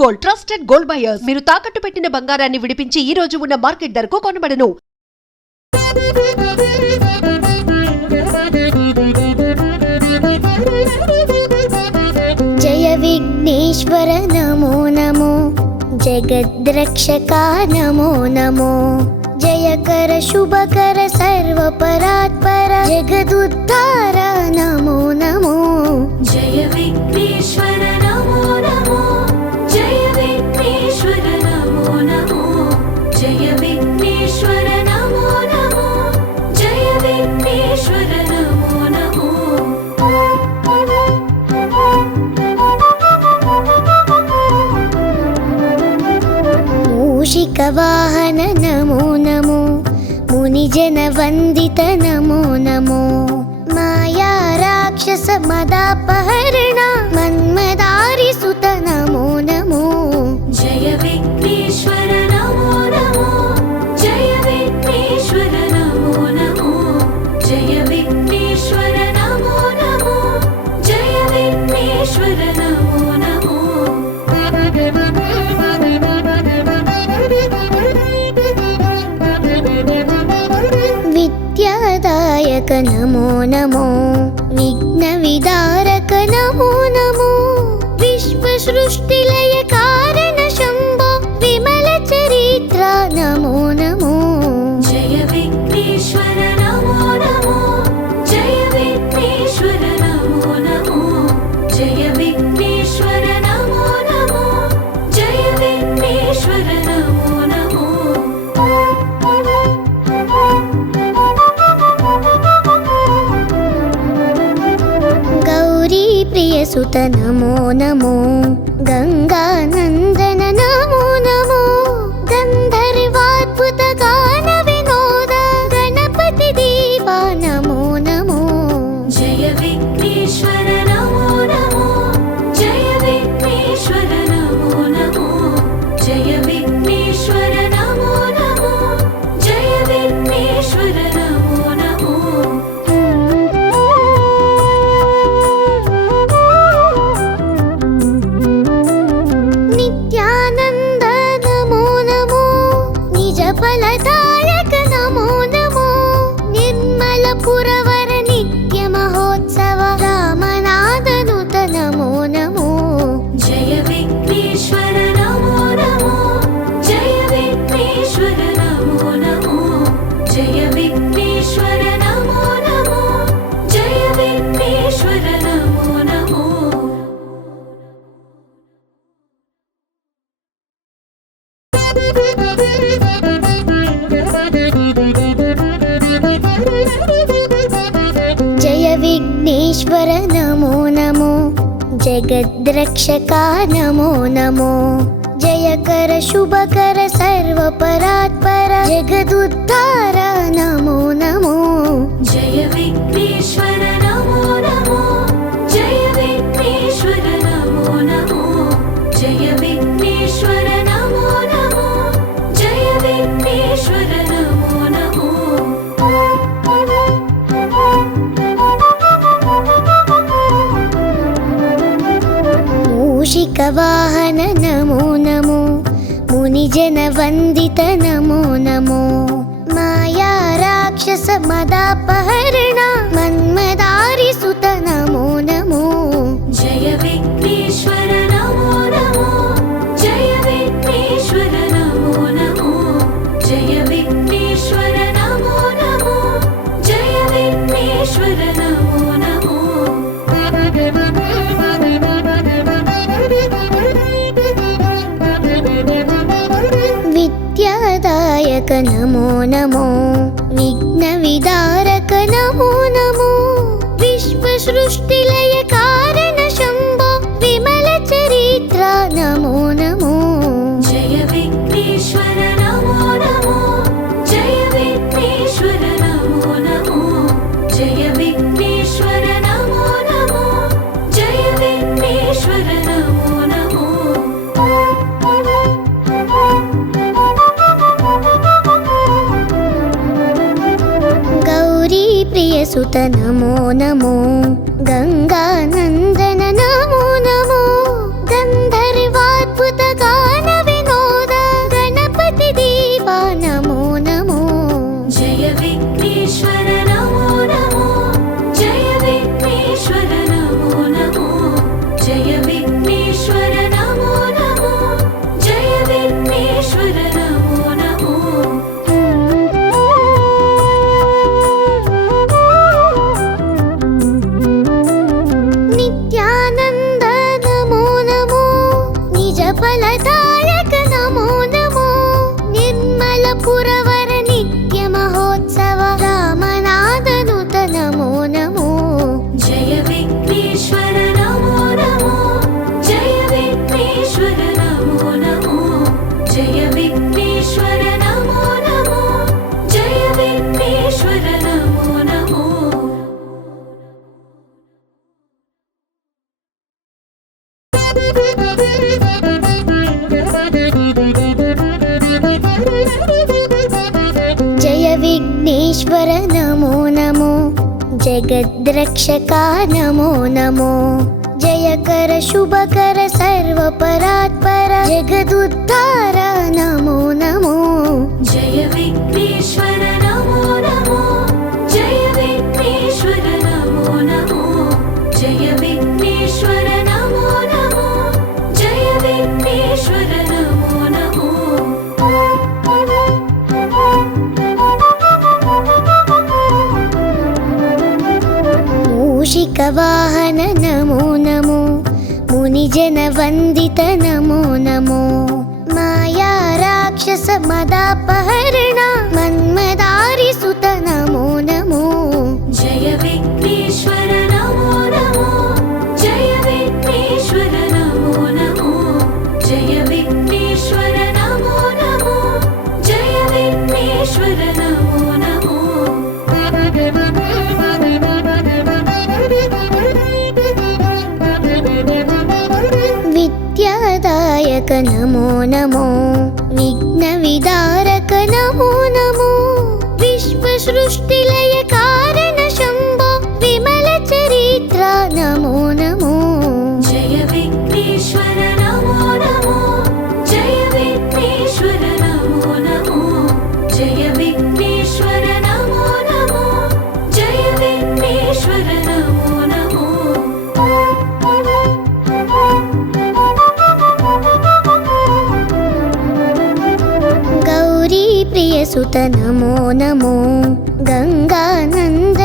Gold, trusted gold buyers. మీరు తాకట్టు పెట్టిన బంగారాన్ని విడిపించి ఈ రోజు ఉన్న మార్కెట్ ధరకు కొనబడను. జయ విఘ్నేశ్వర నమో నమో, జగద్రక్షకా నమో నమో, జయకర శుభకర సర్వపరాత్పర జగదుద్ధార నమో నమో. జయ విఘ్నేశ్వర నమో నమో, జయ విఘ్నేశ్వర నమో నమో, జయ విఘ్నేశ్వర నమో నమో, జయ విఘ్నేశ్వర నమో నమో. మూషిక వాహన నమో నమో, మునిజన వందిత నమో నమో, మాయా రాక్షస మదాపహరణ మన్మదారి సుత నమో నమో. జయ విఘ్నేశ్వర నమో నమో, జయ విఘ్నేశ్వర నమో నమో, జయ విఘ్నేశ్వర నమో నమో, జయ విఘ్నేశ్వర నమో నమో. విద్యాదాయక నమో నమో, విఘ్న విదారక నమో నమో, విశ్వ సృష్టిలయ కారణ శంభో విమల చరిత్ర నమో నమో. జయ విఘ్నేశ్వర నమో నమో, జయ విఘ్నేశ్వర నమో నమో, జయ విఘ్నేశ్వర నమో నమో, జయ విఘ్నేశ్వర నమో నమో. గౌరీ ప్రియ సుత నమో నమో, గంగానందన నమో నమో, గంధర్వాద్భుత గాన వినోద గణపతి దేవా నమో నమో. జయ విఘ్నేశ్వర నమో నమో, జయ విఘ్నేశ్వర నమో నమో, జయ విఘ్నేశ్వర నమో నమో, జయ విఘ్నేశ్వర నమో నమో. నిత్యానంద నమో నమో, నిజ ఫలదాయక నమో నమో, నిర్మల పురవర నిత్య మహోత్సవ రామనాథనుత నమో నమో. జయ విఘ్నేశ్వర నమో నమో, జయ విఘ్నేశ్వర నమో నమో, జయ విఘ్నేశ్వర నమో నమో, జయ విఘ్నేశ్వర నమో నమో. జయ విఘ్నేశ్వర నమో నమో, జగద్రక్షకా నమో నమో, జయకర శుభకర సర్వపరాత్పర జగదుద్ధార నమో నమో. జయ విఘ్నేశ్వర నమో నమో, జయ విఘ్నేశ్వర నమో నమో, జయ విఘ్నేశ్వర నమో నమో, జయ విఘ్నేశ్వర నమో నమో. మూషిక వాహన నమో నమో, మునిజన వందిత నమో నమో, మాయా రాక్షస మదాపహరణ మన్మదారి సుత నమో నమో. జయ విఘ్నేశ్వర నమో నమో, జయ విఘ్నేశ్వర నమో నమో, జయ విఘ్నేశ్వర నమో నమో, జయ విఘ్నేశ్వర నమో నమో. విద్యాదాయక నమో నమో, విఘ్న విదారక నమో నమో, విశ్వ సృష్టిలయ కారణ శంభో విమల చరిత్ర నమో నమో. జయ విఘ్నేశ్వర నమో నమో, జయ విఘ్నేశ్వర నమో నమో, జయ విఘ్నేశ్వర నమో నమో, జయ విఘ్నేశ్వర నమో నమో. గౌరీ ప్రియ సుత నమో నమో, గంగానందన నమో నమో, గంధర్వాద్భుత विघ्नेश्वर नमो नमो जगद्रक्षका नमो नमो जयकर शुभकर सर्वपरात्पर जगदुद्धार नमो नमो जय विघ्नेश्वर नमो नमो जय विघ्नेश्वर नमो नमो जय विघ्नेश्वर नमो नमो जय विघ्नेश्वर नमो नमो मूषिकवाहन नमो नमो मुनिजनवन्दित नमो नमो माया राक्षस मदापहरण मन्मदारिसुत नमो नमो जय विघ्नेश्वर नमो नमो जय विघ्नेश्वर नमो नमो जय विघ्नेश्वर नमो नमो जय विघ्नेश्वर नमो नमो विद्यादायक नमो नमो विघ्नविदारक नमो नमो विश्वसृष्टिलय कारण शम्भो विमलचरित्र नमो नमो जय विघ्नेश्वर नमो नमो जय विघ्नेश्वर नमो नमो जय विघ्नेश्वर नमो नमो जय विघ्नेश्वर नमो नमो गौरी प्रियसुत नमो नमो गङ्गानन्द